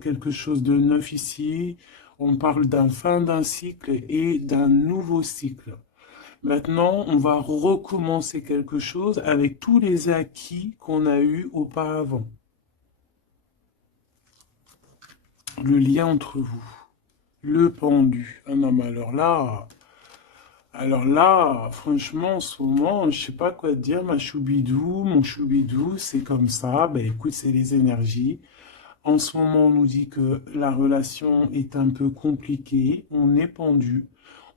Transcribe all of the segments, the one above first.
quelque chose de neuf ici. On parle d'un fin d'un cycle et d'un nouveau cycle. Maintenant, on va recommencer quelque chose avec tous les acquis qu'on a eus auparavant. Le lien entre vous, le pendu. Ah non, mais alors là, franchement, en ce moment, je sais pas quoi te dire, ma choubidou, mon choubidou, c'est comme ça. Ben écoute, c'est les énergies. En ce moment, on nous dit que la relation est un peu compliquée, on est pendu,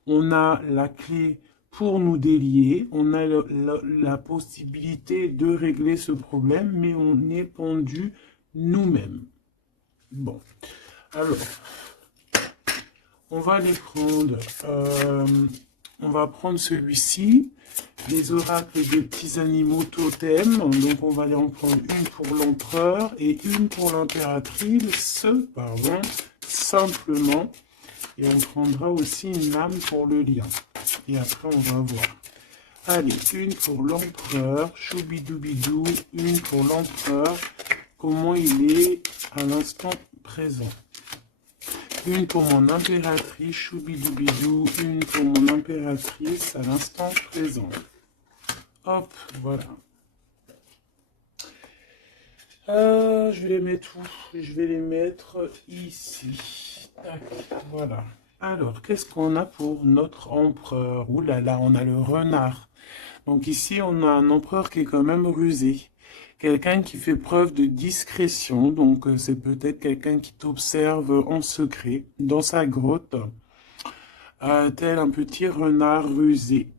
on a la clé pour nous délier, on a la possibilité de régler ce problème, mais on est pendu nous-mêmes. Bon, alors, on va les prendre. On va prendre celui-ci, les oracles des petits animaux totems. Donc on va en prendre une pour l'empereur et une pour l'impératrice, pardon, simplement. Et on prendra aussi une lame pour le lien. Et après on va voir. Allez, une pour l'empereur, choubidoubidou, une pour l'empereur, comment il est à l'instant présent. Une pour mon impératrice, choubidoubidou, une pour mon impératrice à l'instant présent. Hop, voilà. Je vais les mettre où? Je vais les mettre ici. Tac, voilà. Alors, qu'est-ce qu'on a pour notre empereur? Ouh là là, on a le renard. Donc ici, on a un empereur qui est quand même rusé. Quelqu'un qui fait preuve de discrétion, donc c'est peut-être quelqu'un qui t'observe en secret dans sa grotte, tel un petit renard rusé.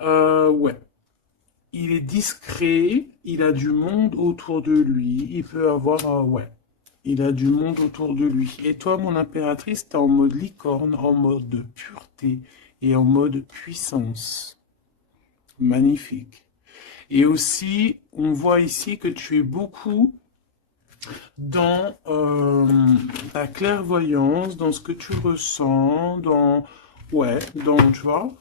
Ouais, il est discret, il a du monde autour de lui, il peut avoir, ouais, il a du monde autour de lui. Et toi, mon impératrice, t'es en mode licorne, en mode pureté et en mode puissance. Magnifique. Et aussi, on voit ici que tu es beaucoup dans ta clairvoyance, dans ce que tu ressens, ouais, tu vois,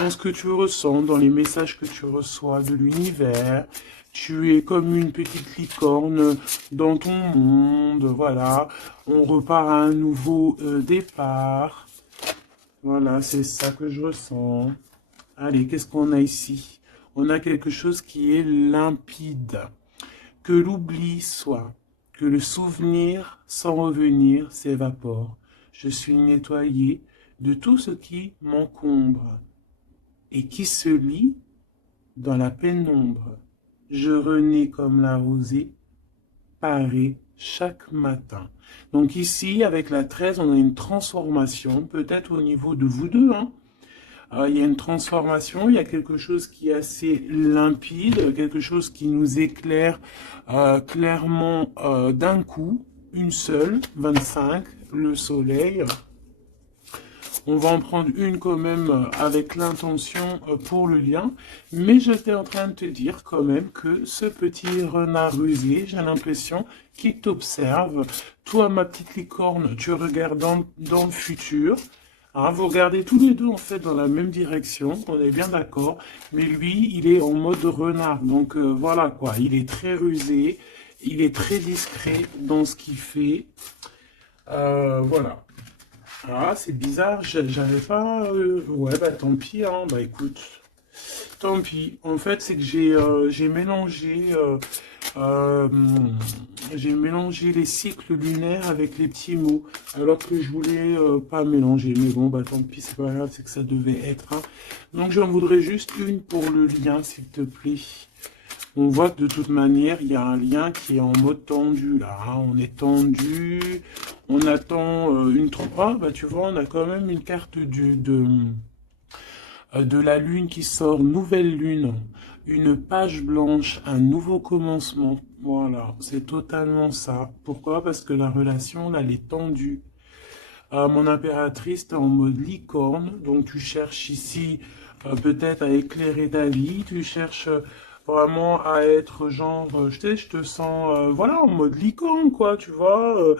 dans ce que tu ressens, dans les messages que tu reçois de l'univers. Tu es comme une petite licorne dans ton monde, voilà. On repart à un nouveau départ. Voilà, c'est ça que je ressens. Allez, qu'est-ce qu'on a ici? On a quelque chose qui est limpide. Que l'oubli soit, que le souvenir sans revenir s'évapore. Je suis nettoyé de tout ce qui m'encombre et qui se lit dans la pénombre. Je renais comme la rosée, parée chaque matin. Donc ici, avec la 13, on a une transformation, peut-être au niveau de vous deux, hein. Il y a une transformation, il y a quelque chose qui est assez limpide, quelque chose qui nous éclaire clairement d'un coup, une seule, 25, le soleil. On va en prendre une quand même avec l'intention pour le lien. Mais j'étais en train de te dire quand même que ce petit renard rusé, j'ai l'impression qu'il t'observe. Toi, ma petite licorne, tu regardes dans le futur. Hein, vous regardez tous les deux en fait dans la même direction, on est bien d'accord. Mais lui, il est en mode renard. Donc voilà quoi, il est très rusé, il est très discret dans ce qu'il fait. Voilà. Ah, c'est bizarre, j'avais pas... Ouais, bah tant pis, hein, bah écoute, tant pis. En fait, c'est que euh, j'ai mélangé les cycles lunaires avec les petits mots, alors que je voulais pas mélanger. Mais bon, bah tant pis, c'est pas grave, c'est que ça devait être, hein. Donc j'en voudrais juste une pour le lien, s'il te plaît. On voit que de toute manière, il y a un lien qui est en mode tendu, là, hein. On est tendu, on attend une 3. Bah, tu vois, on a quand même une carte de la lune qui sort, nouvelle lune, une page blanche, un nouveau commencement. Voilà, c'est totalement ça. Pourquoi? Parce que la relation, là, elle est tendue. Mon impératrice, t'es en mode licorne, donc tu cherches ici peut-être à éclairer ta vie, tu cherches vraiment à être genre, je te sens, voilà, en mode licorne, quoi, tu vois,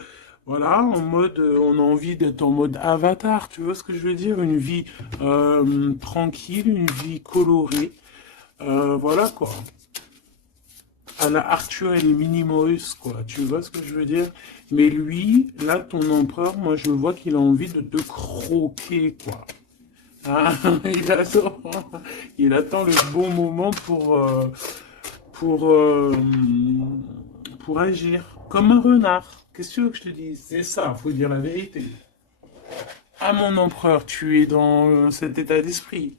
voilà, en mode, on a envie d'être en mode avatar, tu vois ce que je veux dire, une vie tranquille, une vie colorée, voilà, quoi. à la Arthur et les Minimoys, quoi. Tu vois ce que je veux dire? Mais lui, là, ton empereur, moi, je vois qu'il a envie de te croquer, quoi. Ah, il attend le bon moment pour, euh, pour agir. Comme un renard. Qu'est-ce que tu veux que je te dise? C'est ça, faut dire la vérité. Ah, mon empereur, tu es dans cet état d'esprit.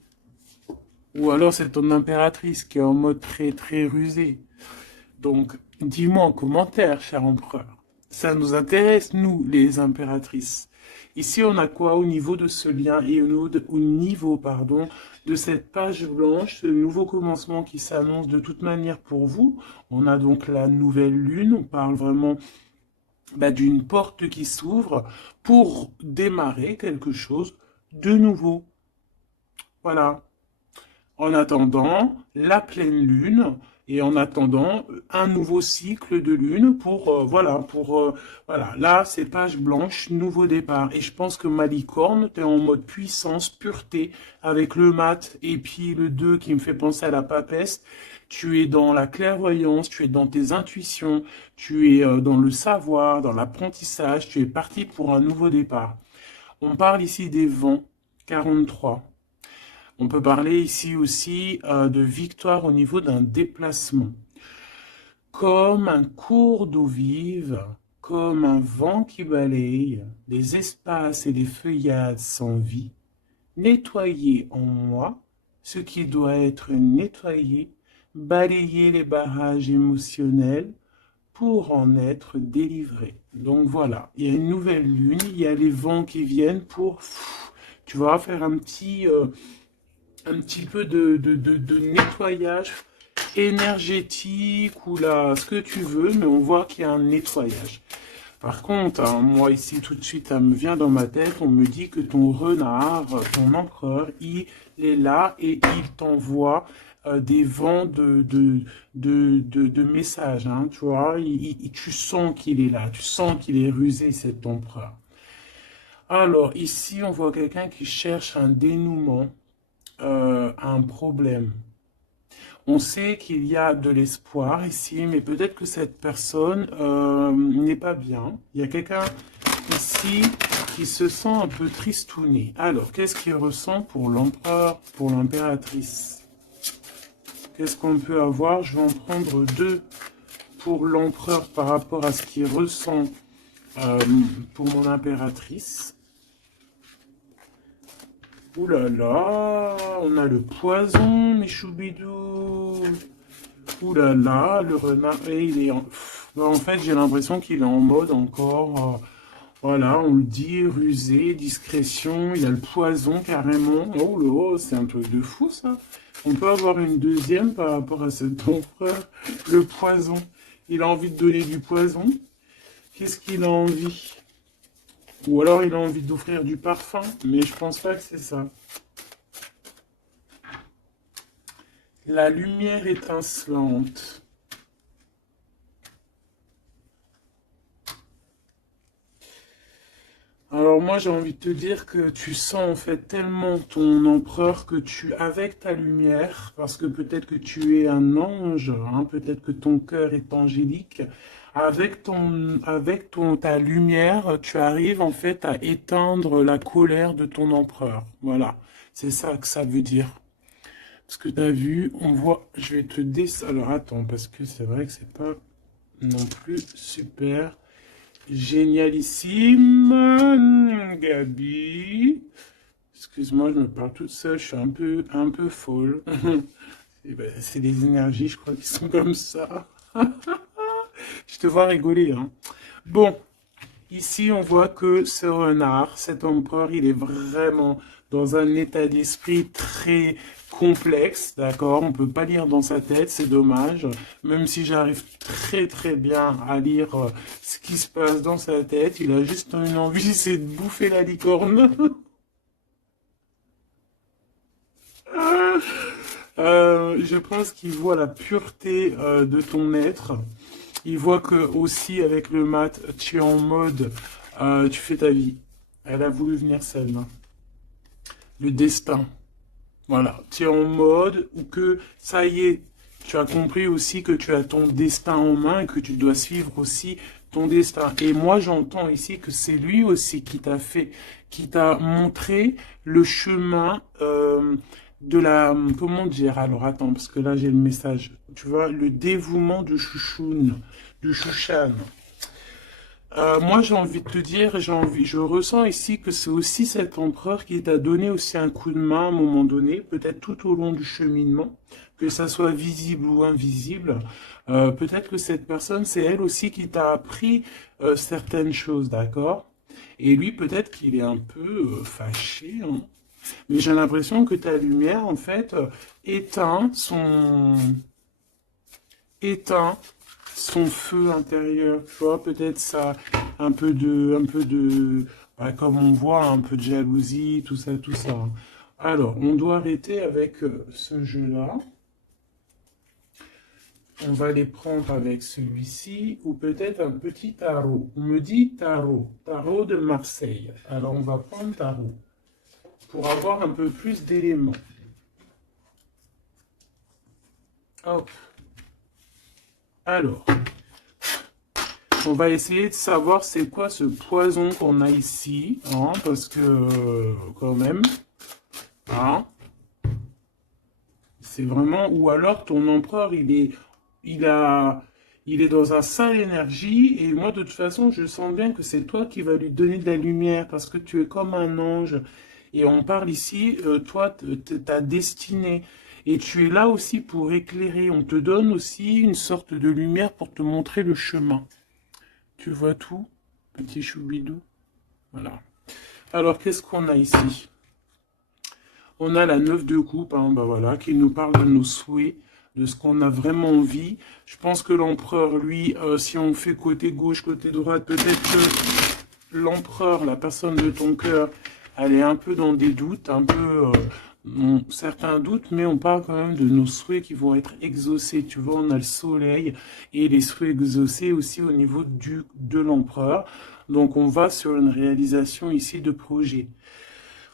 Ou alors c'est ton impératrice qui est en mode très très rusé. Donc, dis-moi en commentaire, cher empereur. Ça nous intéresse, nous, les impératrices. Ici, on a quoi au niveau de ce lien et au niveau, pardon, de cette page blanche, ce nouveau commencement qui s'annonce de toute manière pour vous. On a donc la nouvelle lune. On parle vraiment d'une porte qui s'ouvre pour démarrer quelque chose de nouveau. Voilà. En attendant la pleine lune et en attendant un nouveau cycle de lune voilà, là c'est page blanche, nouveau départ. Et je pense que ma licorne, t'es en mode puissance, pureté, avec le mat et puis le 2 qui me fait penser à la papesse. Tu es dans la clairvoyance, tu es dans tes intuitions, tu es dans le savoir, dans l'apprentissage, tu es parti pour un nouveau départ. On parle ici des vents, 43. On peut parler ici aussi de victoire au niveau d'un déplacement. Comme un cours d'eau vive, comme un vent qui balaye les espaces et les feuillades sans vie, nettoyer en moi ce qui doit être nettoyé, balayer les barrages émotionnels pour en être délivré. Donc voilà, il y a une nouvelle lune, il y a les vents qui viennent pour, tu vas faire un petit peu de nettoyage énergétique ou là, ce que tu veux, mais on voit qu'il y a un nettoyage. Par contre, hein, moi ici tout de suite, ça me vient dans ma tête, on me dit que ton renard, ton empereur, il est là et il t'envoie des vents de messages, hein, tu vois, tu sens qu'il est là, tu sens qu'il est rusé, cet empereur. Alors ici, on voit quelqu'un qui cherche un dénouement un problème. On sait qu'il y a de l'espoir ici, mais peut-être que cette personne n'est pas bien. Il y a quelqu'un ici qui se sent un peu tristouné. Alors, qu'est-ce qu'il ressent pour l'empereur, pour l'impératrice? Qu'est-ce qu'on peut avoir? Je vais en prendre deux pour l'empereur par rapport à ce qu'il ressent pour mon impératrice. Ouh là là, on a le poison, mes choubidous. Ouh là là, le renard, et il est en fait, j'ai l'impression qu'il est en mode encore, voilà, on le dit, rusé, discrétion, il a le poison carrément. Oh là, c'est un truc de fou ça. On peut avoir une deuxième par rapport à cet empereur, le poison. Il a envie de donner du poison. Qu'est-ce qu'il a envie? Ou alors il a envie d'offrir du parfum, mais je pense pas que c'est ça. La lumière étincelante. Alors moi j'ai envie de te dire que tu sens en fait tellement ton empereur que avec ta lumière, parce que peut-être que tu es un ange, hein, peut-être que ton cœur est angélique, ta lumière, tu arrives en fait à éteindre la colère de ton empereur. Voilà, c'est ça que ça veut dire. Parce que tu as vu, on voit, je vais te descendre. Alors attends, parce que c'est vrai que c'est pas non plus super génialissime, Gabi. Excuse-moi, je me parle toute seule, je suis un peu folle. C'est des énergies, je crois, qui sont comme ça. Je te vois rigoler, hein. Bon, ici, on voit que ce renard, cet empereur, il est vraiment dans un état d'esprit très complexe, d'accord? On peut pas lire dans sa tête, c'est dommage. Même si j'arrive très très bien à lire ce qui se passe dans sa tête, il a juste une envie, c'est de bouffer la licorne. Je pense qu'il voit la pureté de ton être. Il voit que aussi avec le mat, tu es en mode, tu fais ta vie. Elle a voulu venir celle-là. Le destin. Voilà. Tu es en mode où que ça y est, Tu as compris aussi que tu as ton destin en main et que tu dois suivre aussi ton destin. Et moi, j'entends ici que c'est lui aussi qui t'a fait, qui t'a montré le chemin de la, comment dire, alors attends, parce que là j'ai le message, tu vois, le dévouement de Chouchoun, du Chouchan. Moi, j'ai envie de te dire, je ressens ici que c'est aussi cet empereur qui t'a donné aussi un coup de main à un moment donné, peut-être tout au long du cheminement, que ça soit visible ou invisible. Peut-être que cette personne, c'est elle aussi qui t'a appris certaines choses, d'accord? Et lui, peut-être qu'il est un peu fâché, hein. Mais j'ai l'impression que ta lumière, en fait, éteint éteint son feu intérieur, tu vois, peut-être ça, bah, comme on voit, un peu de jalousie, tout ça, tout ça. Alors, on doit arrêter avec ce jeu-là. On va les prendre avec celui-ci, ou peut-être un petit tarot. On me dit tarot, tarot de Marseille. Alors, on va prendre tarot, pour avoir un peu plus d'éléments. Hop. Alors, on va essayer de savoir c'est quoi ce poison qu'on a ici, hein, parce que quand même, hein, c'est vraiment, ou alors ton empereur il est dans un sale énergie et moi de toute façon je sens bien que c'est toi qui vas lui donner de la lumière parce que tu es comme un ange et on parle ici, toi, ta destinée. Et tu es là aussi pour éclairer. On te donne aussi une sorte de lumière pour te montrer le chemin. Tu vois tout, petit choubidou? Voilà. Alors, qu'est-ce qu'on a ici? On a la 9 de coupe, hein, bah voilà, qui nous parle de nos souhaits, de ce qu'on a vraiment envie. Je pense que l'empereur, lui, si on fait côté gauche, côté droite, peut-être que l'empereur, la personne de ton cœur, elle est un peu dans des doutes, un peu certains doutes, mais on parle quand même de nos souhaits qui vont être exaucés. Tu vois, on a le soleil et les souhaits exaucés aussi au niveau de l'empereur. Donc on va sur une réalisation ici de projet.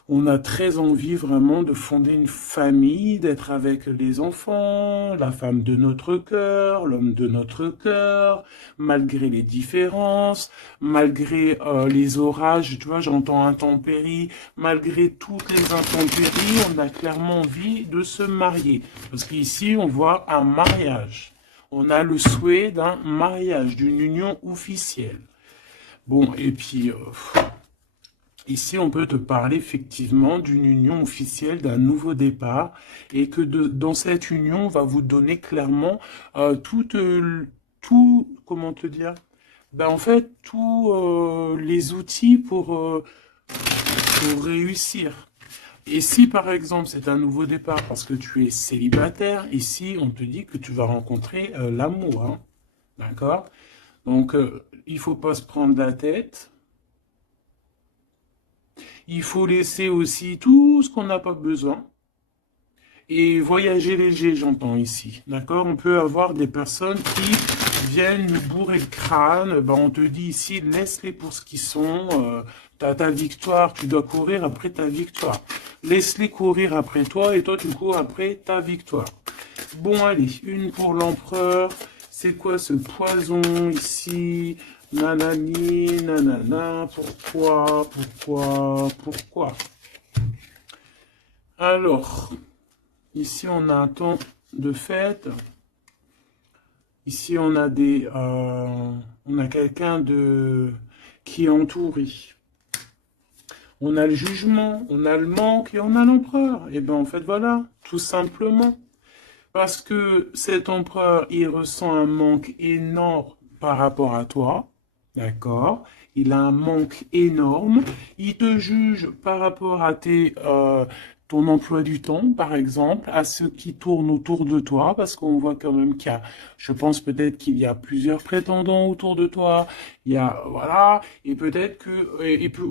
On a très envie vraiment de fonder une famille, d'être avec les enfants, la femme de notre cœur, l'homme de notre cœur, malgré les différences, malgré les orages, tu vois, j'entends intempéries, malgré toutes les intempéries, on a clairement envie de se marier. Parce qu'ici, on voit un mariage. On a le souhait d'un mariage, d'une union officielle. Bon, et puis... ici, on peut te parler effectivement d'une union officielle, d'un nouveau départ, et que dans cette union, on va vous donner clairement comment te dire? Ben, en fait, tous les outils pour réussir. Et si par exemple c'est un nouveau départ parce que tu es célibataire, ici on te dit que tu vas rencontrer l'amour, hein. D'accord? Donc il faut pas se prendre la tête. Il faut laisser aussi tout ce qu'on n'a pas besoin. Et voyager léger, j'entends ici. D'accord? On peut avoir des personnes qui viennent nous bourrer le crâne. Ben, on te dit ici, laisse-les pour ce qu'ils sont. T'as ta victoire, tu dois courir après ta victoire. Laisse-les courir après toi et toi, tu cours après ta victoire. Bon, allez, une pour l'empereur. C'est quoi ce poison ici? Nanani, nanana, pourquoi? Alors, ici on a un temps de fête. Ici on a on a quelqu'un qui est entouré. On a le jugement, on a le manque et on a l'empereur. Et ben en fait voilà, tout simplement. Parce que cet empereur, il ressent un manque énorme par rapport à toi. D'accord? Il a un manque énorme. Il te juge par rapport à ton emploi du temps, par exemple, à ceux qui tournent autour de toi, parce qu'on voit quand même je pense peut-être qu'il y a plusieurs prétendants autour de toi. Il y a, voilà, et peut-être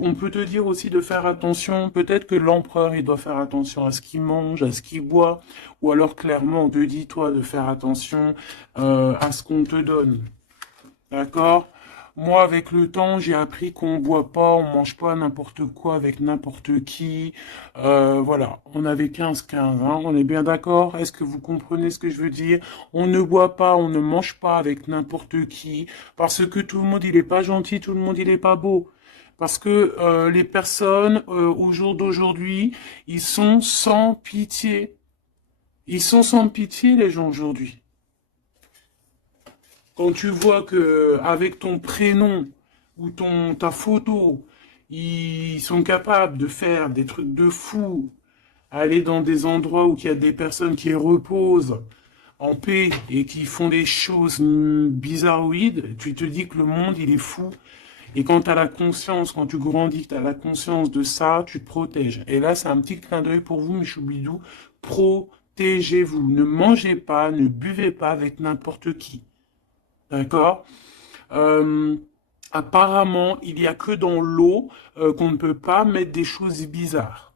on peut te dire aussi de faire attention. Peut-être que l'empereur, il doit faire attention à ce qu'il mange, à ce qu'il boit, ou alors clairement, on te dit toi de faire attention à ce qu'on te donne. D'accord? Moi, avec le temps, j'ai appris qu'on boit pas, on mange pas n'importe quoi avec n'importe qui. Voilà, on avait 15-15, hein, on est bien d'accord? Est-ce que vous comprenez ce que je veux dire? On ne boit pas, on ne mange pas avec n'importe qui, parce que tout le monde, il est pas gentil, tout le monde, il est pas beau. Parce que les personnes, au jour d'aujourd'hui, ils sont sans pitié. Ils sont sans pitié, les gens, aujourd'hui. Quand tu vois que avec ton prénom ou ta photo, ils sont capables de faire des trucs de fou, aller dans des endroits où il y a des personnes qui reposent en paix et qui font des choses bizarroïdes, tu te dis que le monde, il est fou. Et quand tu as la conscience, quand tu grandis, tu as la conscience de ça, tu te protèges. Et là, c'est un petit clin d'œil pour vous, mes choubidous. Protégez-vous. Ne mangez pas, ne buvez pas avec n'importe qui. D'accord? Euh, Apparemment, il n'y a que dans l'eau qu'on ne peut pas mettre des choses bizarres.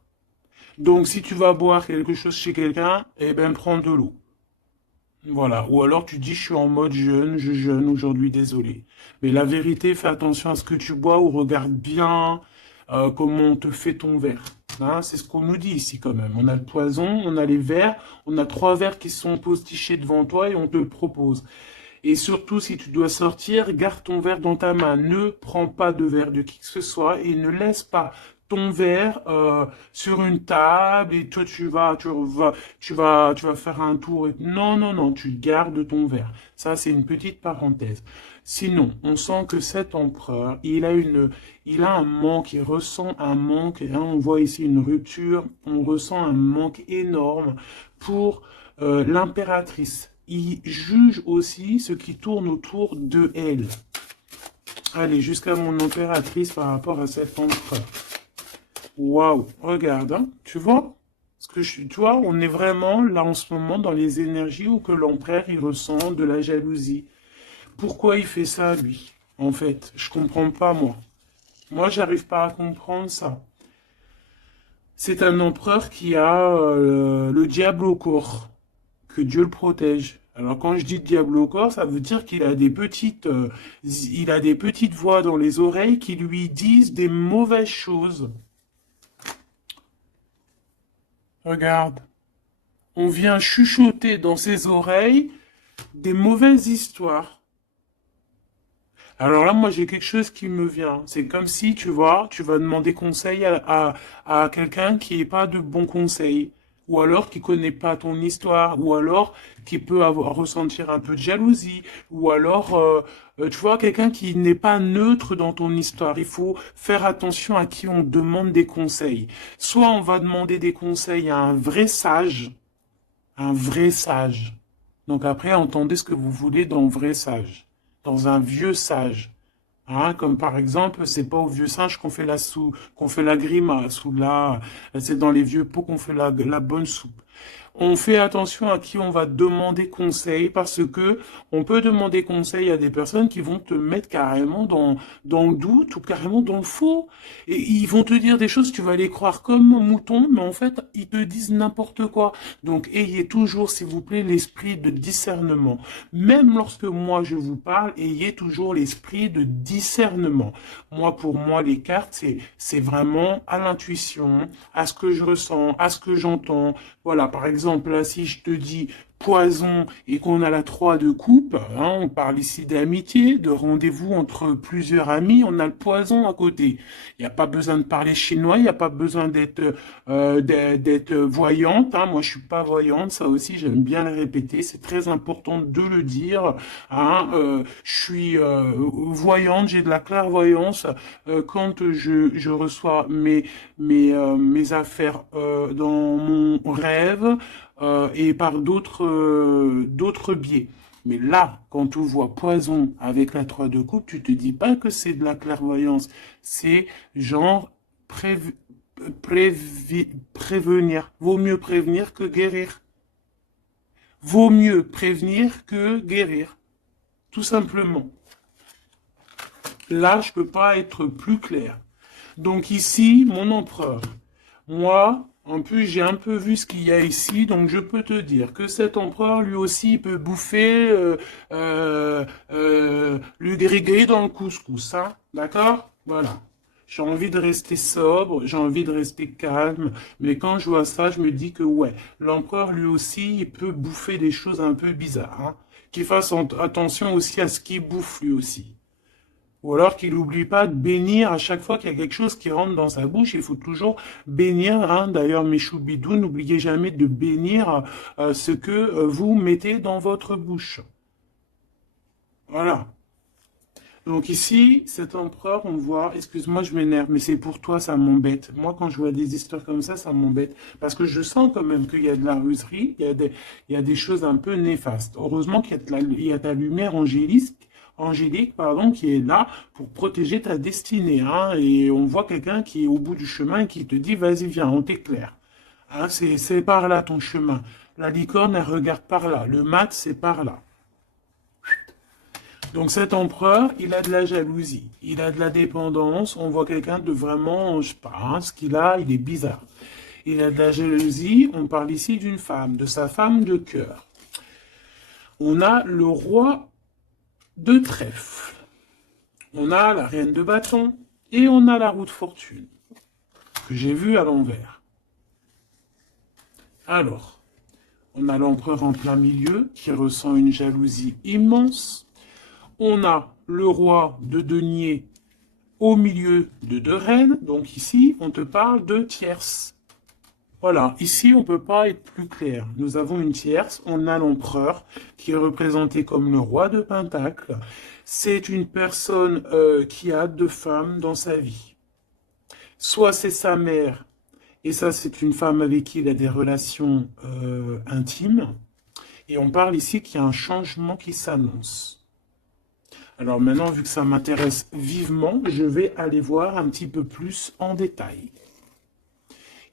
Donc, si tu vas boire quelque chose chez quelqu'un, eh ben, prends de l'eau. Voilà. Ou alors, tu dis, je suis en mode jeûne, je jeûne aujourd'hui, désolé. Mais la vérité, fais attention à ce que tu bois ou regarde bien comment on te fait ton verre. Hein, c'est ce qu'on nous dit ici quand même. On a le poison, on a les verres, on a 3 verres qui sont postichés devant toi et on te le propose. Et surtout, si tu dois sortir, garde ton verre dans ta main. Ne prends pas de verre de qui que ce soit et ne laisse pas ton verre sur une table et toi tu vas faire un tour. Non, non, non, tu gardes ton verre. Ça, c'est une petite parenthèse. Sinon, on sent que cet empereur, il a un manque, il ressent un manque. Et là, on voit ici une rupture. On ressent un manque énorme pour l'impératrice. Il juge aussi ce qui tourne autour de elle. Allez, jusqu'à mon impératrice par rapport à cet empereur. Waouh, regarde, hein, tu vois? Parce que tu vois, on est vraiment là en ce moment dans les énergies où que l'empereur il ressent de la jalousie. Pourquoi il fait ça, lui? En fait, je comprends pas, moi. Moi, j'arrive pas à comprendre ça. C'est un empereur qui a le diable au corps. Que Dieu le protège. Alors quand je dis diable au corps, ça veut dire qu'il a il a des petites voix dans les oreilles qui lui disent des mauvaises choses. Regarde, on vient chuchoter dans ses oreilles des mauvaises histoires. Alors là, moi, j'ai quelque chose qui me vient. C'est comme si, tu vois, tu vas demander conseil à quelqu'un qui n'est pas de bons conseils. Ou alors qui connaît pas ton histoire. Ou alors qui peut ressentir un peu de jalousie. Ou alors, tu vois, quelqu'un qui n'est pas neutre dans ton histoire. Il faut faire attention à qui on demande des conseils. Soit on va demander des conseils à un vrai sage. Un vrai sage. Donc après, entendez ce que vous voulez dans vrai sage, dans un vieux sage. Hein, comme par exemple, c'est pas au vieux singe qu'on fait la grimace, ou là, c'est dans les vieux pots qu'on fait la bonne soupe. On fait attention à qui on va demander conseil parce que on peut demander conseil à des personnes qui vont te mettre carrément dans le doute ou carrément dans le faux. Et ils vont te dire des choses, tu vas les croire comme un mouton, mais en fait, ils te disent n'importe quoi. Donc, ayez toujours, s'il vous plaît, l'esprit de discernement. Même lorsque moi je vous parle, ayez toujours l'esprit de discernement. Moi, pour moi, les cartes, c'est vraiment à l'intuition, à ce que je ressens, à ce que j'entends. Voilà, par exemple, là, si je te dis poison et qu'on a la 3 de coupe, hein, on parle ici d'amitié, de rendez-vous entre plusieurs amis, on a le poison à côté. Il n'y a pas besoin de parler chinois, il n'y a pas besoin d'être voyante. Hein. Moi, je suis pas voyante, ça aussi, j'aime bien le répéter. C'est très important de le dire. Hein. Je suis voyante, j'ai de la clairvoyance quand je reçois mes affaires dans mon rêve et par d'autres biais. Mais là, quand tu vois poison avec la 3 de coupe, tu te dis pas que c'est de la clairvoyance. C'est genre prévenir. Vaut mieux prévenir que guérir. Vaut mieux prévenir que guérir. Tout simplement. Là, je peux pas être plus clair. Donc ici, mon empereur. Moi, En plus, j'ai un peu vu ce qu'il y a ici, donc je peux te dire que cet empereur, lui aussi, il peut bouffer le gris-gris dans le couscous, hein, d'accord? Voilà. J'ai envie de rester sobre, j'ai envie de rester calme, mais quand je vois ça, je me dis que ouais, l'empereur, lui aussi, il peut bouffer des choses un peu bizarres, hein. Qu'il fasse attention aussi à ce qu'il bouffe, lui aussi. Ou alors qu'il n'oublie pas de bénir à chaque fois qu'il y a quelque chose qui rentre dans sa bouche. Il faut toujours bénir. Hein. D'ailleurs, mes choubidous, n'oubliez jamais de bénir ce que vous mettez dans votre bouche. Voilà. Donc ici, cet empereur, on voit, excuse-moi, je m'énerve, mais c'est pour toi, ça m'embête. Moi, quand je vois des histoires comme ça m'embête. Parce que je sens quand même qu'il y a de la ruserie, il y a des choses un peu néfastes. Heureusement qu'il y a il y a ta lumière angélique, pardon, qui est là pour protéger ta destinée. Hein, et on voit quelqu'un qui est au bout du chemin et qui te dit, vas-y, viens, on t'éclaire. Hein, c'est par là ton chemin. La licorne, elle regarde par là. Le mat, c'est par là. Donc cet empereur, il a de la jalousie, il a de la dépendance, on voit quelqu'un de vraiment, je sais pas, hein, ce qu'il a, il est bizarre. Il a de la jalousie, on parle ici d'une femme, de sa femme de cœur. On a le roi de trèfle, on a la reine de bâton et on a la roue de fortune, que j'ai vu à l'envers. Alors, on a l'empereur en plein milieu qui ressent une jalousie immense. On a le roi de denier au milieu de deux reines. Donc ici, on te parle de tierce. Voilà, ici, on ne peut pas être plus clair. Nous avons une tierce. On a l'empereur qui est représenté comme le roi de Pentacle. C'est une personne qui a deux femmes dans sa vie. Soit c'est sa mère, et ça, c'est une femme avec qui il a des relations intimes. Et on parle ici qu'il y a un changement qui s'annonce. Alors maintenant, vu que ça m'intéresse vivement, je vais aller voir un petit peu plus en détail.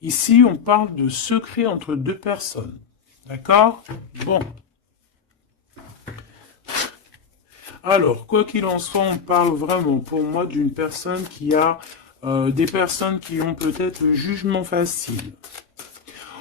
Ici, on parle de secret entre deux personnes. D'accord? Bon. Alors, quoi qu'il en soit, on parle vraiment pour moi d'une personne qui a des personnes qui ont peut-être le jugement facile.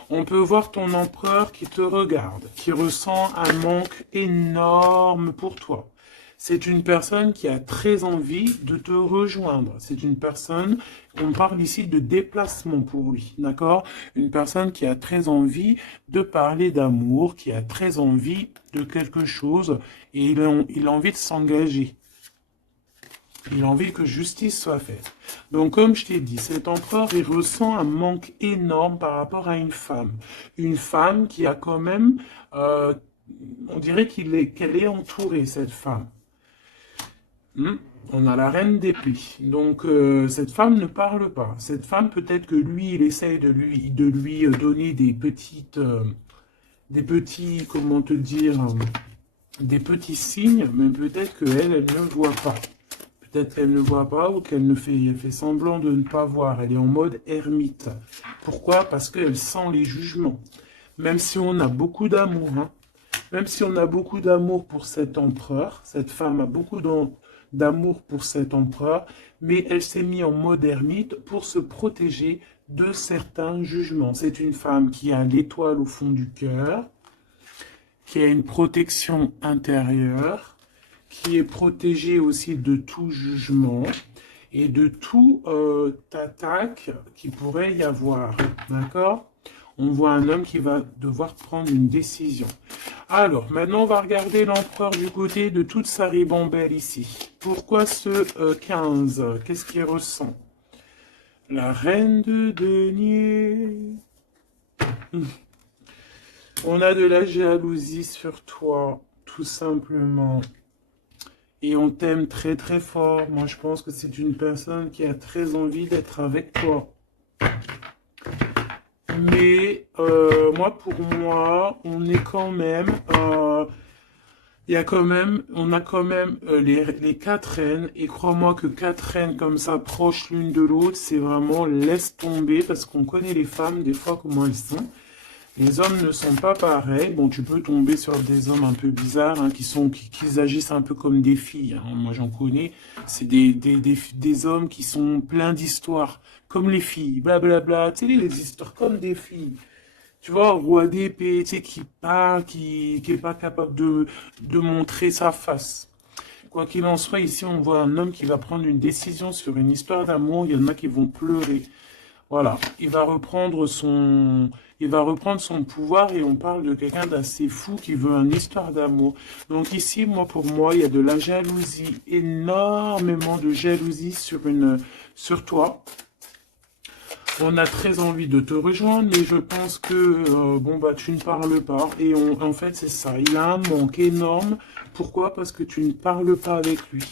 On peut voir ton empereur qui te regarde, qui ressent un manque énorme pour toi. C'est une personne qui a très envie de te rejoindre. C'est une personne, on parle ici de déplacement pour lui, d'accord? Une personne qui a très envie de parler d'amour, qui a très envie de quelque chose, et il a envie de s'engager. Il a envie que justice soit faite. Donc, comme je t'ai dit, cet empereur, il ressent un manque énorme par rapport à une femme. Une femme qui a quand même, on dirait qu'elle est entourée, cette femme. On a la reine d'épée. Donc, cette femme ne parle pas. Cette femme, peut-être que lui, il essaye de lui donner des petits, comment te dire, des petits signes, mais peut-être qu'elle, elle ne voit pas. Peut-être qu'elle ne voit pas ou qu'elle fait semblant de ne pas voir. Elle est en mode ermite. Pourquoi? Parce qu'elle sent les jugements. Même si on a beaucoup d'amour, hein. Même si on a beaucoup d'amour pour cet empereur, cette femme a beaucoup d'amour pour cet empereur, mais elle s'est mise en mode ermite pour se protéger de certains jugements. C'est une femme qui a l'étoile au fond du cœur, qui a une protection intérieure, qui est protégée aussi de tout jugement et de toute attaque qui pourrait y avoir. D'accord? On voit un homme qui va devoir prendre une décision. Alors, maintenant, on va regarder l'empereur du côté de toute sa ribambelle ici. Pourquoi ce 15? Qu'est-ce qu'il ressent? La reine de denier. On a de la jalousie sur toi, tout simplement. Et on t'aime très très fort. Moi, je pense que c'est une personne qui a très envie d'être avec toi. Mais moi, pour moi, on est quand même, on a quand même les quatre reines. Et crois-moi que quatre reines comme ça, proches l'une de l'autre, c'est vraiment laisse tomber parce qu'on connaît les femmes des fois comment elles sont. Les hommes ne sont pas pareils. Bon, tu peux tomber sur des hommes un peu bizarres, hein, qui agissent un peu comme des filles, hein. Moi, j'en connais. C'est des hommes qui sont pleins d'histoires, comme les filles, blablabla. Tu sais, les histoires comme des filles. Tu vois, un roi d'épée, tu sais, qui parle, qui est pas capable de montrer sa face. Quoi qu'il en soit, ici, on voit un homme qui va prendre une décision sur une histoire d'amour. Il y en a qui vont pleurer. Voilà, il va reprendre son pouvoir et on parle de quelqu'un d'assez fou qui veut une histoire d'amour. Donc ici, moi, pour moi, il y a de la jalousie, énormément de jalousie sur toi. On a très envie de te rejoindre, mais je pense que, bon, bah, tu ne parles pas. Et en fait, c'est ça. Il a un manque énorme. Pourquoi? Parce que tu ne parles pas avec lui.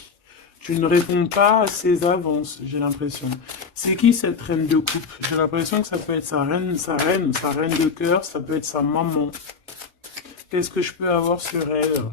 Tu ne réponds pas à ses avances, j'ai l'impression. C'est qui cette reine de coupe? J'ai l'impression que ça peut être sa reine de cœur, ça peut être sa maman. Qu'est-ce que je peux avoir sur elle?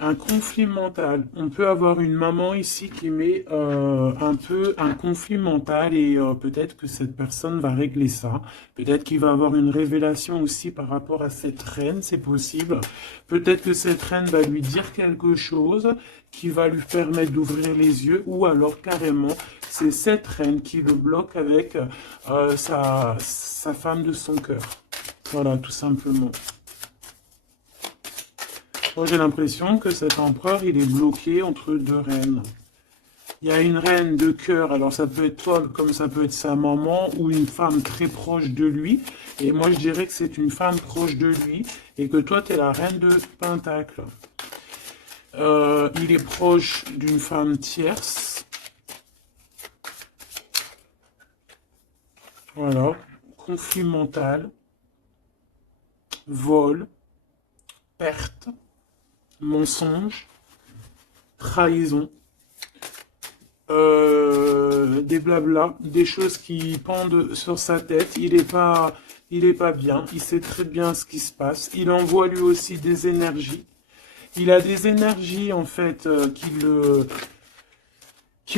Un conflit mental. On peut avoir une maman ici qui met un peu un conflit mental et peut-être que cette personne va régler ça. Peut-être qu'il va avoir une révélation aussi par rapport à cette reine, c'est possible. Peut-être que cette reine va lui dire quelque chose qui va lui permettre d'ouvrir les yeux ou alors carrément c'est cette reine qui le bloque avec sa femme de son cœur. Voilà, tout simplement. Moi, j'ai l'impression que cet empereur, il est bloqué entre deux reines. Il y a une reine de cœur, alors ça peut être toi, comme ça peut être sa maman, ou une femme très proche de lui. Et moi, je dirais que c'est une femme proche de lui, et que toi, tu es la reine de Pentacle. Il est proche d'une femme tierce. Voilà. Conflit mental, vol, perte, mensonge, trahison, des blablas, des choses qui pendent sur sa tête. Il est pas bien. Il sait très bien ce qui se passe. Il envoie lui aussi des énergies. Il a des énergies en fait qui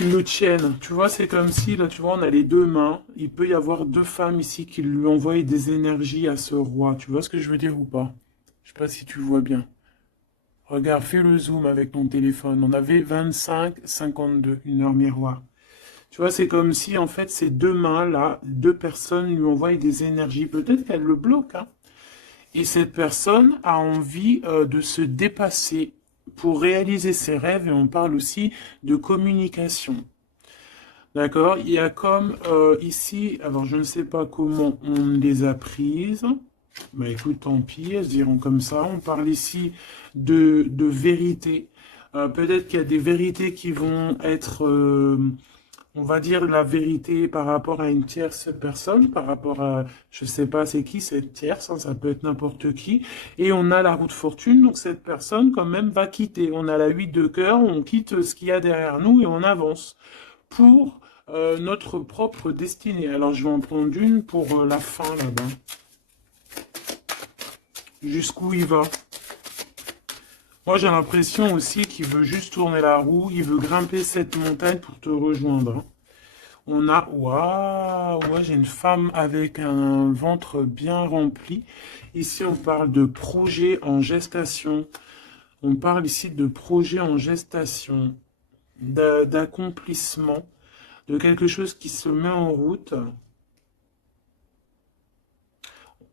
le tiennent. Tu vois, c'est comme si là, tu vois, on a les deux mains. Il peut y avoir deux femmes ici qui lui envoient des énergies à ce roi. Tu vois ce que je veux dire ou pas? Je sais pas si tu vois bien. Regarde, fais le zoom avec ton téléphone. On avait 25-52, une heure miroir. Tu vois, c'est comme si, en fait, ces deux mains-là, deux personnes lui envoient des énergies. Peut-être qu'elle le bloque, hein. Et cette personne a envie de se dépasser pour réaliser ses rêves. Et on parle aussi de communication. D'accord? Il y a comme ici, alors je ne sais pas comment on les a prises. Bah écoute, tant pis, elles se diront comme ça. On parle ici de vérité. Peut-être qu'il y a des vérités qui vont être, on va dire, la vérité par rapport à une tierce personne, par rapport à, je sais pas c'est qui cette tierce, hein, ça peut être n'importe qui. Et on a la roue de fortune, donc cette personne quand même va quitter. On a la 8 de cœur, on quitte ce qu'il y a derrière nous et on avance pour notre propre destinée. Alors je vais en prendre une pour la fin là-bas. Jusqu'où il va? Moi, j'ai l'impression aussi qu'il veut juste tourner la roue, il veut grimper cette montagne pour te rejoindre, hein. On a, waouh, ouais, j'ai une femme avec un ventre bien rempli. Ici, on parle de projet en gestation. On parle ici de projet en gestation, d'accomplissement, de quelque chose qui se met en route.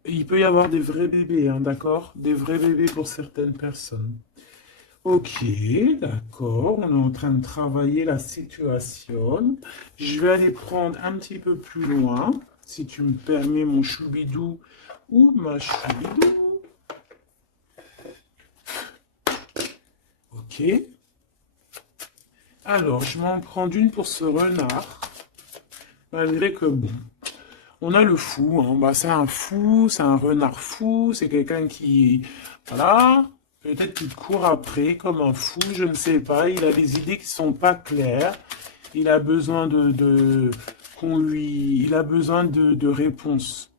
Il peut y avoir des vrais bébés, hein, d'accord? Des vrais bébés pour certaines personnes. Ok, d'accord, on est en train de travailler la situation. Je vais aller prendre un petit peu plus loin, si tu me permets, mon choubidou ou ma choubidou. Ok. Alors, je vais en prendre une pour ce renard. Malgré que, bon, on a le fou, hein. Bah, c'est un fou, c'est un renard fou, c'est quelqu'un qui... Voilà. Peut-être qu'il court après comme un fou, je ne sais pas. Il a des idées qui sont pas claires. Il a besoin qu'on lui, il a besoin de réponses.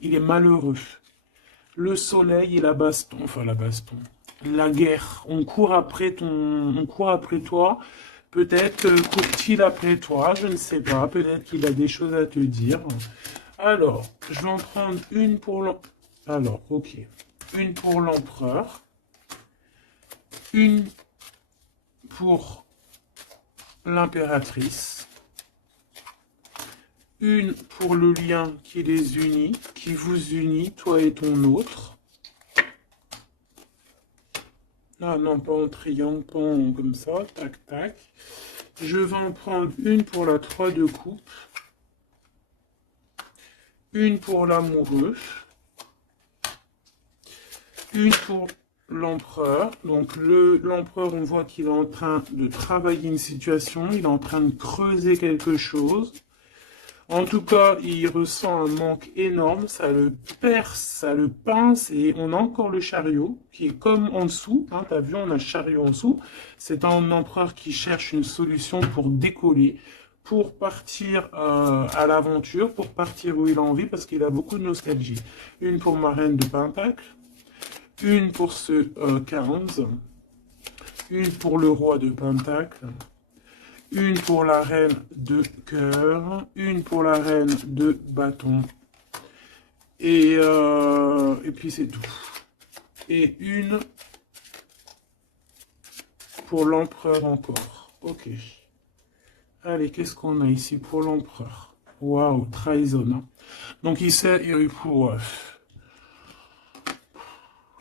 Il est malheureux. Le soleil et la baston, enfin la baston, la guerre. On court après toi. Peut-être court-il après toi, je ne sais pas. Peut-être qu'il a des choses à te dire. Alors, je vais en prendre une pour l'empereur. Alors, ok. Une pour l'empereur. Une pour l'impératrice. Une pour le lien qui les unit, qui vous unit, toi et ton autre. Ah non, pas en triangle, pas en comme ça, tac, tac. Je vais en prendre une pour la 3 de coupe. Une pour l'amoureux. Une pour l'empereur. Donc l'empereur, on voit qu'il est en train de travailler une situation, il est en train de creuser quelque chose. En tout cas, il ressent un manque énorme, ça le perce, ça le pince, et on a encore le chariot, qui est comme en dessous, hein, t'as vu, on a le chariot en dessous. C'est un empereur qui cherche une solution pour décoller, pour partir à l'aventure, pour partir où il a envie, parce qu'il a beaucoup de nostalgie. Une pour ma reine de Pentacle, une pour ce 15, une pour le roi de Pentacle, une pour la reine de cœur, une pour la reine de bâton, et puis c'est tout. Et une pour l'empereur encore. Ok. Allez, qu'est-ce qu'on a ici pour l'empereur? Waouh, trahison. Hein. Donc il sait, pour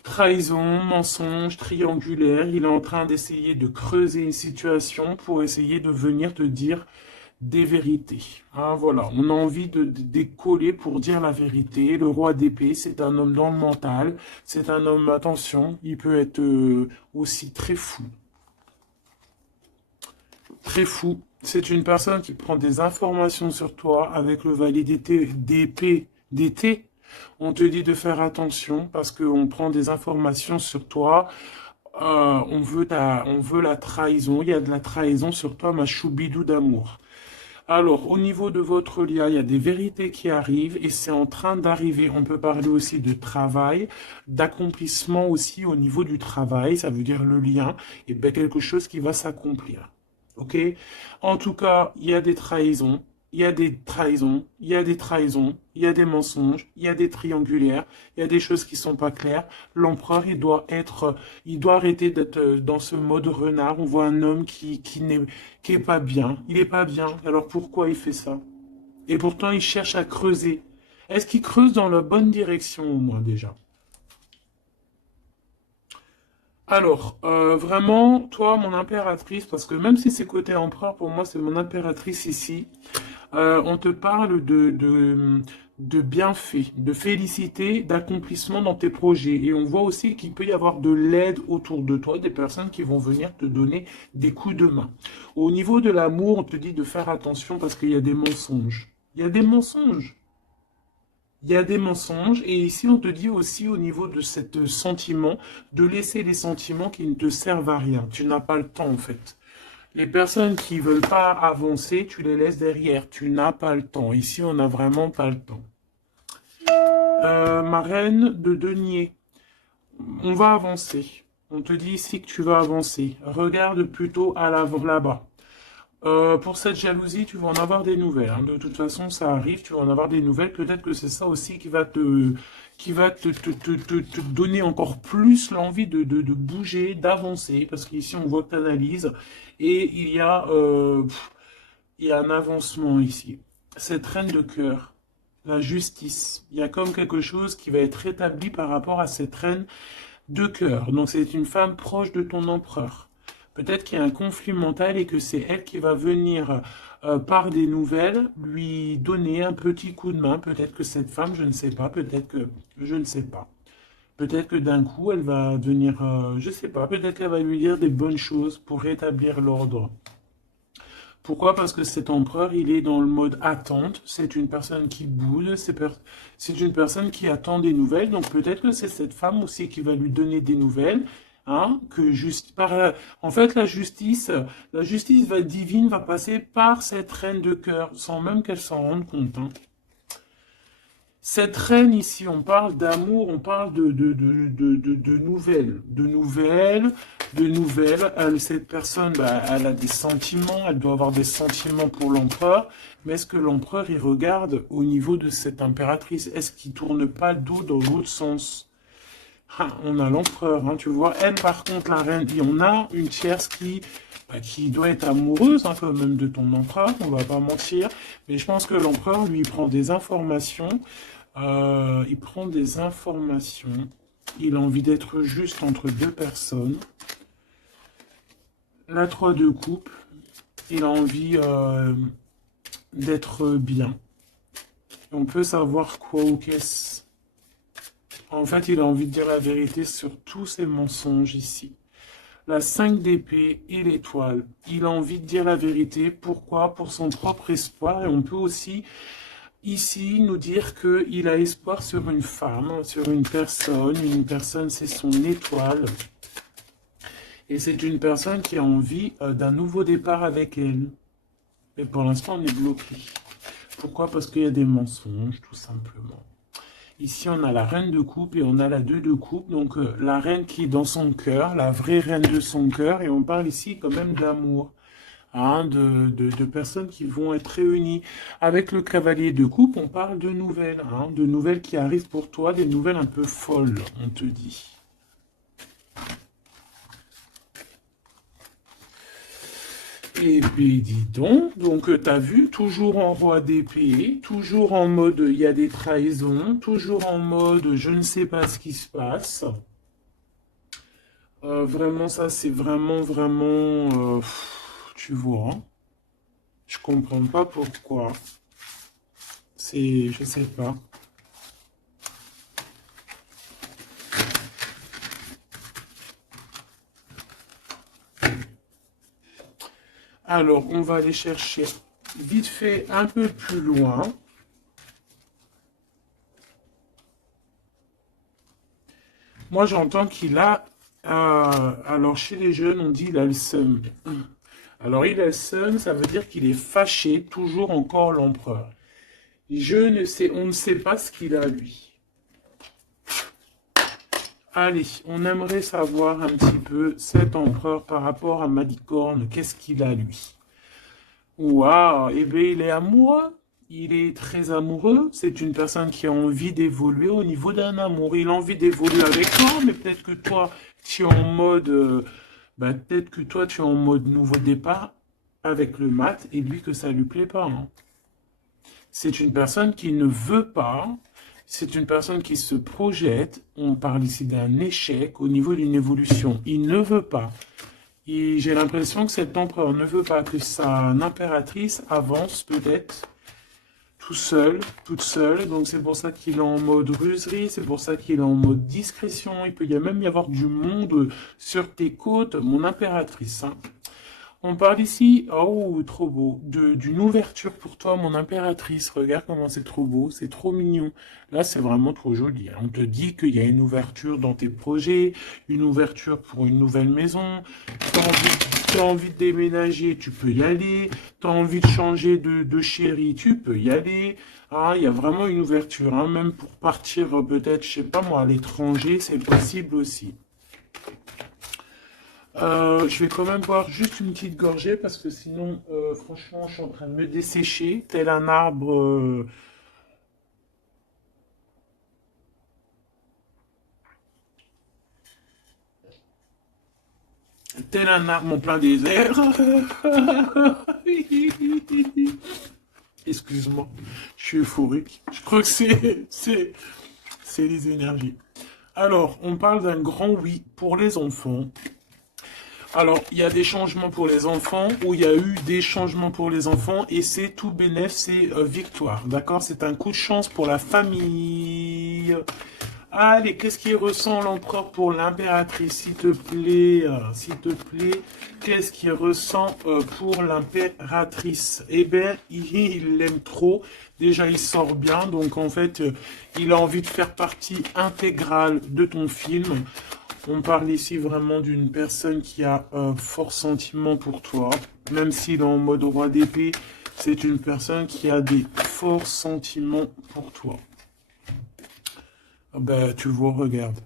trahison, mensonge, triangulaire, il est en train d'essayer de creuser une situation pour essayer de venir te dire des vérités. Hein, voilà, on a envie de décoller pour dire la vérité. Le roi d'épée, c'est un homme dans le mental, c'est un homme, attention, il peut être aussi très fou. Très fou. C'est une personne qui prend des informations sur toi avec le validité d'épée, d'été. On te dit de faire attention parce qu'on prend des informations sur toi. On veut la trahison. Il y a de la trahison sur toi, ma choubidou d'amour. Alors, au niveau de votre lien, il y a des vérités qui arrivent et c'est en train d'arriver. On peut parler aussi de travail, d'accomplissement aussi au niveau du travail. Ça veut dire le lien et bien quelque chose qui va s'accomplir. Ok? En tout cas, il y a des trahisons. Il y a des trahisons, il y a des trahisons, il y a des mensonges, il y a des triangulaires, il y a des choses qui sont pas claires. L'empereur, il doit arrêter d'être dans ce mode renard. On voit un homme qui est pas bien. Il est pas bien. Alors pourquoi il fait ça? Et pourtant, il cherche à creuser. Est-ce qu'il creuse dans la bonne direction au moins déjà? Alors, vraiment, toi, mon impératrice, parce que même si c'est côté empereur, pour moi, c'est mon impératrice ici. On te parle de bienfaits, de félicité, d'accomplissement dans tes projets. Et on voit aussi qu'il peut y avoir de l'aide autour de toi, des personnes qui vont venir te donner des coups de main. Au niveau de l'amour, on te dit de faire attention parce qu'il y a des mensonges. Il y a des mensonges. Il y a des mensonges. Et ici, on te dit aussi au niveau de ce sentiment, de laisser les sentiments qui ne te servent à rien. Tu n'as pas le temps, en fait. Les personnes qui veulent pas avancer, tu les laisses derrière. Tu n'as pas le temps. Ici, on n'a vraiment pas le temps. Ma reine de denier. On va avancer. On te dit ici que tu vas avancer. Regarde plutôt à l'avant, là-bas. Pour cette jalousie, tu vas en avoir des nouvelles. Hein. De toute façon, ça arrive, tu vas en avoir des nouvelles. Peut-être que c'est ça aussi qui va te donner encore plus l'envie de bouger, d'avancer. Parce qu'ici, on voit que tu analyses. Et il y a un avancement ici. Cette reine de cœur, la justice. Il y a comme quelque chose qui va être rétabli par rapport à cette reine de cœur. Donc, c'est une femme proche de ton empereur. Peut-être qu'il y a un conflit mental et que c'est elle qui va venir par des nouvelles lui donner un petit coup de main. Peut-être que cette femme, je ne sais pas, peut-être que je ne sais pas. Peut-être que d'un coup, elle va venir, je ne sais pas, peut-être qu'elle va lui dire des bonnes choses pour rétablir l'ordre. Pourquoi? Parce que cet empereur, il est dans le mode attente. C'est une personne qui boude, c'est une personne qui attend des nouvelles. Donc peut-être que c'est cette femme aussi qui va lui donner des nouvelles. Hein, en fait, la justice divine va passer par cette reine de cœur, sans même qu'elle s'en rende compte. Hein. Cette reine ici, on parle d'amour, on parle de nouvelles. De nouvelles, de nouvelles. Cette personne, bah, elle a des sentiments, elle doit avoir des sentiments pour l'empereur. Mais est-ce que l'empereur, il regarde au niveau de cette impératrice? Est-ce qu'il tourne pas le dos dans l'autre sens? Ah, on a l'empereur, hein, tu vois. Elle, par contre, la reine, et on a une tierce qui doit être amoureuse, hein, quand même, de ton empereur, on va pas mentir. Mais je pense que l'empereur, lui, il prend des informations. Il prend des informations. Il a envie d'être juste entre deux personnes. La 3 de coupe. Il a envie d'être bien. On peut savoir quoi ou qu'est-ce. En fait, il a envie de dire la vérité sur tous ces mensonges ici. La 5 d'épée et l'étoile. Il a envie de dire la vérité. Pourquoi? Pour son propre espoir. Et on peut aussi, ici, nous dire qu'il a espoir sur une femme, sur une personne. Une personne, c'est son étoile. Et c'est une personne qui a envie d'un nouveau départ avec elle. Mais pour l'instant, on est bloqué. Pourquoi? Parce qu'il y a des mensonges, tout simplement. Ici, on a la reine de coupe et on a la 2 de coupe. Donc, la reine qui est dans son cœur, la vraie reine de son cœur. Et on parle ici quand même d'amour. Hein, de personnes qui vont être réunies. Avec le cavalier de coupe, on parle de nouvelles. Hein, de nouvelles qui arrivent pour toi, des nouvelles un peu folles, on te dit. Et puis, dis donc t'as vu, toujours en roi d'épée, toujours en mode il y a des trahisons, toujours en mode je ne sais pas ce qui se passe. Vraiment, ça, c'est vraiment, tu vois, hein, je comprends pas pourquoi. Je sais pas. Alors, on va aller chercher vite fait un peu plus loin. Moi, j'entends qu'il a... alors, chez les jeunes, on dit il a le seum. Alors, il a le seum, ça veut dire qu'il est fâché, toujours encore l'empereur. On ne sait pas ce qu'il a, lui. Allez, on aimerait savoir un petit peu cet empereur par rapport à Malicorne. Qu'est-ce qu'il a, lui? Waouh, eh bien, il est amoureux. Il est très amoureux. C'est une personne qui a envie d'évoluer au niveau d'un amour. Il a envie d'évoluer avec toi, mais peut-être que toi, tu es en mode, peut-être que toi, tu es en mode nouveau départ avec le mat et lui que ça lui plaît pas. Hein. C'est une personne qui ne veut pas. C'est une personne qui se projette. On parle ici d'un échec au niveau d'une évolution. Il ne veut pas. Et j'ai l'impression que cet empereur ne veut pas que sa impératrice avance peut-être tout seul, toute seule. Donc c'est pour ça qu'il est en mode ruserie, c'est pour ça qu'il est en mode discrétion. Il peut même y avoir du monde sur tes côtes, mon impératrice. Hein. On parle ici, oh, trop beau, d'une ouverture pour toi, mon impératrice. Regarde comment c'est trop beau, c'est trop mignon. Là, c'est vraiment trop joli. On te dit qu'il y a une ouverture dans tes projets, une ouverture pour une nouvelle maison. T'as envie de déménager, tu peux y aller. T'as envie de changer de chérie, tu peux y aller. Ah, il y a vraiment une ouverture, hein. Même pour partir peut-être, je sais pas moi, à l'étranger, c'est possible aussi. Je vais quand même boire juste une petite gorgée parce que sinon, franchement, je suis en train de me dessécher, tel un arbre. Tel un arbre en plein désert. Excuse-moi, je suis euphorique. Je crois que c'est les énergies. Alors, on parle d'un grand oui pour les enfants. Alors, il y a des changements pour les enfants, ou il y a eu des changements pour les enfants, et c'est tout bénéf, c'est victoire, d'accord? C'est un coup de chance pour la famille. Allez, qu'est-ce qu'il ressent l'empereur pour l'impératrice, s'il te plaît, qu'est-ce qu'il ressent pour l'impératrice? Eh bien, il l'aime trop, déjà il sort bien, donc en fait, il a envie de faire partie intégrale de ton film. On parle ici vraiment d'une personne qui a un fort sentiment pour toi. Même s'il est en mode roi d'épée, c'est une personne qui a des forts sentiments pour toi. Ben, tu vois, regarde.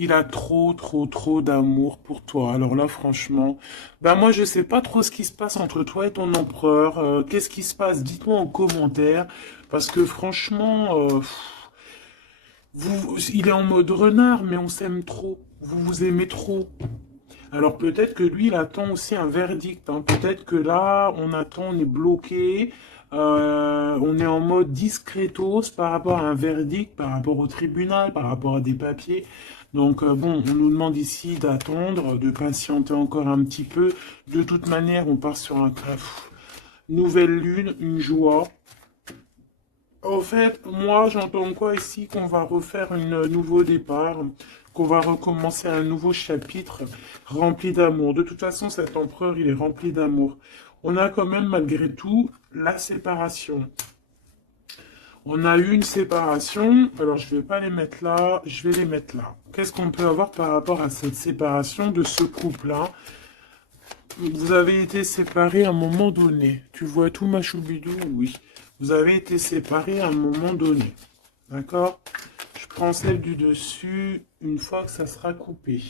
Il a trop, trop, trop d'amour pour toi. Alors là, franchement, ben moi, je sais pas trop ce qui se passe entre toi et ton empereur. Qu'est-ce qui se passe? Dites-moi en commentaire. Parce que franchement, il est en mode renard, mais on s'aime trop. Vous vous aimez trop. Alors peut-être que lui, il attend aussi un verdict, hein. Peut-être que là, on attend, on est bloqué, on est en mode discretos par rapport à un verdict, par rapport au tribunal, par rapport à des papiers. Donc bon, on nous demande ici d'attendre, de patienter encore un petit peu. De toute manière, on part sur un nouvelle lune, une joie. En fait, moi, j'entends quoi ici? Qu'on va refaire un nouveau départ, qu'on va recommencer un nouveau chapitre rempli d'amour. De toute façon, cet empereur, il est rempli d'amour. On a quand même, malgré tout, la séparation. On a eu une séparation, alors je vais pas les mettre là, je vais les mettre là. Qu'est-ce qu'on peut avoir par rapport à cette séparation de ce couple-là? Vous avez été séparés à un moment donné. Tu vois tout, ma choubidou? Oui. Vous avez été séparés à un moment donné. D'accord? Je prends celle du dessus une fois que ça sera coupé.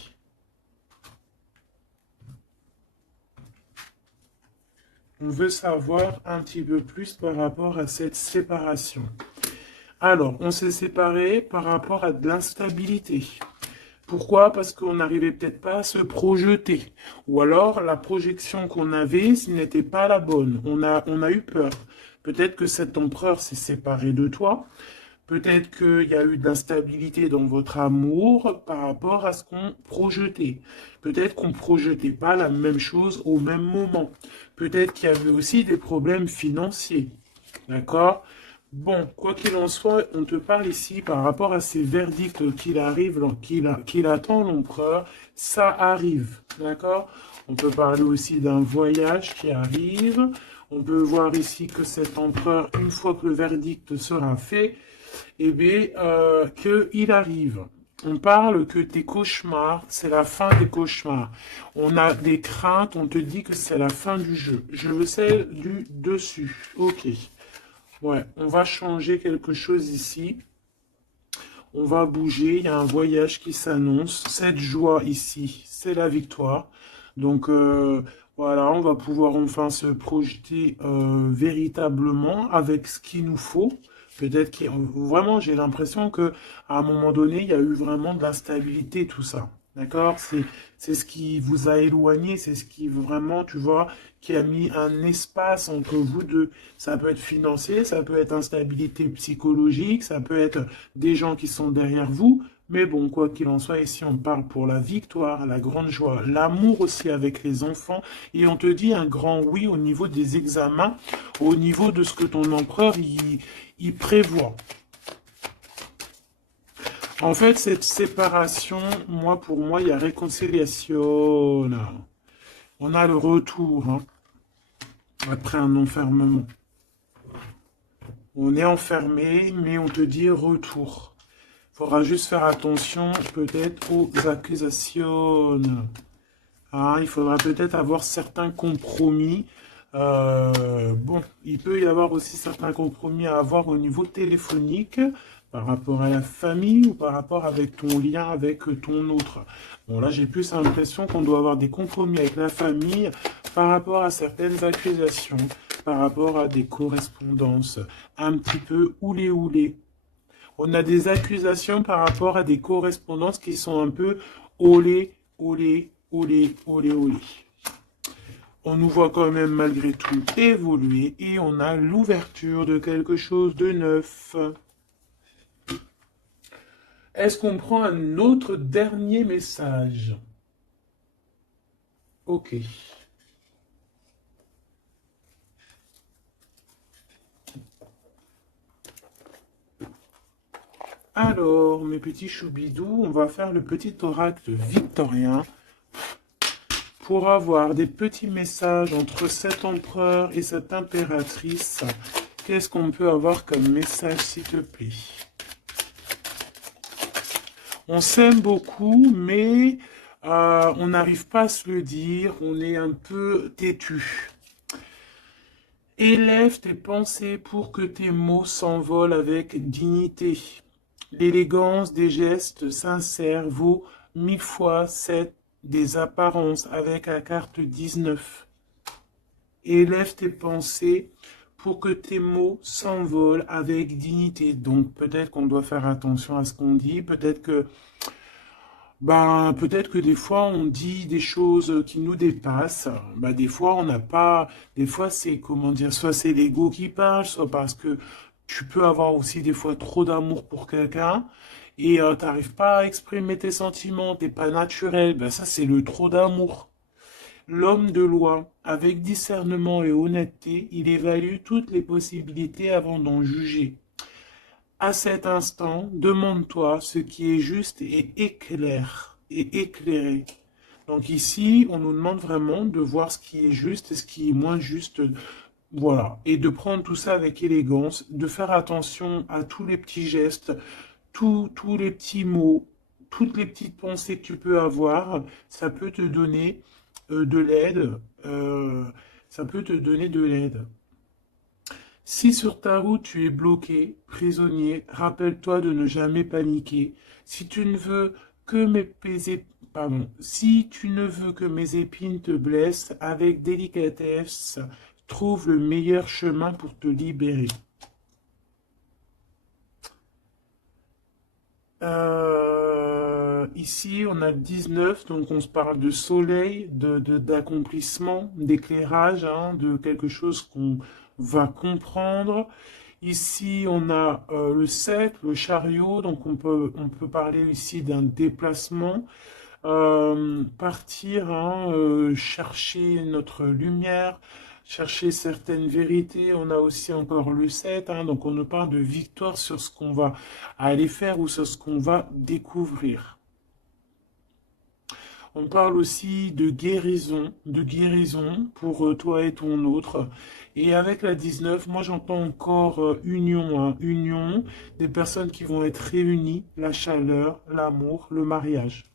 On veut savoir un petit peu plus par rapport à cette séparation. Alors, on s'est séparés par rapport à de l'instabilité. Pourquoi? Parce qu'on n'arrivait peut-être pas à se projeter. Ou alors, la projection qu'on avait, ce n'était pas la bonne. On a eu peur. Peut-être que cet empereur s'est séparé de toi. Peut-être qu'il y a eu de l'instabilité dans votre amour par rapport à ce qu'on projetait. Peut-être qu'on ne projetait pas la même chose au même moment. Peut-être qu'il y avait aussi des problèmes financiers. D'accord? Bon, quoi qu'il en soit, on te parle ici par rapport à ces verdicts qu'il attend l'empereur. Ça arrive. D'accord? On peut parler aussi d'un voyage qui arrive. On peut voir ici que cet empereur, une fois que le verdict sera fait, eh bien, qu'il arrive. On parle que tes cauchemars, c'est la fin des cauchemars. On a des craintes, on te dit que c'est la fin du jeu. Je veux celle du dessus. Ok. Ouais, on va changer quelque chose ici. On va bouger, il y a un voyage qui s'annonce. Cette joie ici, c'est la victoire. Donc voilà, on va pouvoir enfin se projeter véritablement avec ce qu'il nous faut. Peut-être que vraiment, j'ai l'impression que à un moment donné, il y a eu vraiment de l'instabilité, tout ça. D'accord? C'est ce qui vous a éloigné, c'est ce qui vraiment, tu vois, qui a mis un espace entre vous deux. Ça peut être financier, ça peut être instabilité psychologique, ça peut être des gens qui sont derrière vous. Mais bon, quoi qu'il en soit, ici on parle pour la victoire, la grande joie, l'amour aussi avec les enfants. Et on te dit un grand oui au niveau des examens, au niveau de ce que ton empereur il prévoit. En fait, cette séparation, pour moi, il y a réconciliation. On a le retour, hein, après un enfermement. On est enfermé, mais on te dit retour. Il faudra juste faire attention peut-être aux accusations. Hein, il faudra peut-être avoir certains compromis. Bon, il peut y avoir aussi certains compromis à avoir au niveau téléphonique par rapport à la famille ou par rapport avec ton lien avec ton autre. Bon, là, j'ai plus l'impression qu'on doit avoir des compromis avec la famille par rapport à certaines accusations, par rapport à des correspondances un petit peu oulé. On a des accusations par rapport à des correspondances qui sont un peu olé. On nous voit quand même malgré tout évoluer et on a l'ouverture de quelque chose de neuf. Est-ce qu'on prend un autre dernier message? Ok. Alors, mes petits choubidous, on va faire le petit oracle victorien pour avoir des petits messages entre cet empereur et cette impératrice. Qu'est-ce qu'on peut avoir comme message, s'il te plaît? On s'aime beaucoup, mais on n'arrive pas à se le dire. On est un peu têtu. Élève tes pensées pour que tes mots s'envolent avec dignité. L'élégance des gestes sincères vaut 1000 fois 7 des apparences avec la carte 19. Élève tes pensées pour que tes mots s'envolent avec dignité. Donc peut-être qu'on doit faire attention à ce qu'on dit, peut-être que des fois on dit des choses qui nous dépassent. Des fois on n'a pas, des fois c'est comment dire, soit c'est l'ego qui parle, soit parce que tu peux avoir aussi des fois trop d'amour pour quelqu'un et t'arrives pas à exprimer tes sentiments, t'es pas naturel. Ça c'est le trop d'amour. L'homme de loi, avec discernement et honnêteté, il évalue toutes les possibilités avant d'en juger. À cet instant, demande-toi ce qui est juste et éclaire et éclairé. Donc ici, on nous demande vraiment de voir ce qui est juste et ce qui est moins juste. Voilà. Et de prendre tout ça avec élégance, de faire attention à tous les petits gestes, tous les petits mots, toutes les petites pensées que tu peux avoir. Ça peut te donner de l'aide. Ça peut te donner de l'aide. Si sur ta route tu es bloqué, prisonnier, rappelle-toi de ne jamais paniquer. Si tu ne veux que si tu ne veux que mes épines te blessent, avec délicatesse, trouve le meilleur chemin pour te libérer. Ici, on a 19, donc on se parle de soleil, d'accomplissement, d'éclairage, hein, de quelque chose qu'on va comprendre. Ici, on a le 7, le chariot, donc on peut parler ici d'un déplacement. Partir, hein, chercher notre lumière, chercher certaines vérités. On a aussi encore le 7, hein, donc on nous parle de victoire sur ce qu'on va aller faire ou sur ce qu'on va découvrir. On parle aussi de guérison pour toi et ton autre. Et avec la 19, moi j'entends encore union, hein, union, des personnes qui vont être réunies, la chaleur, l'amour, le mariage.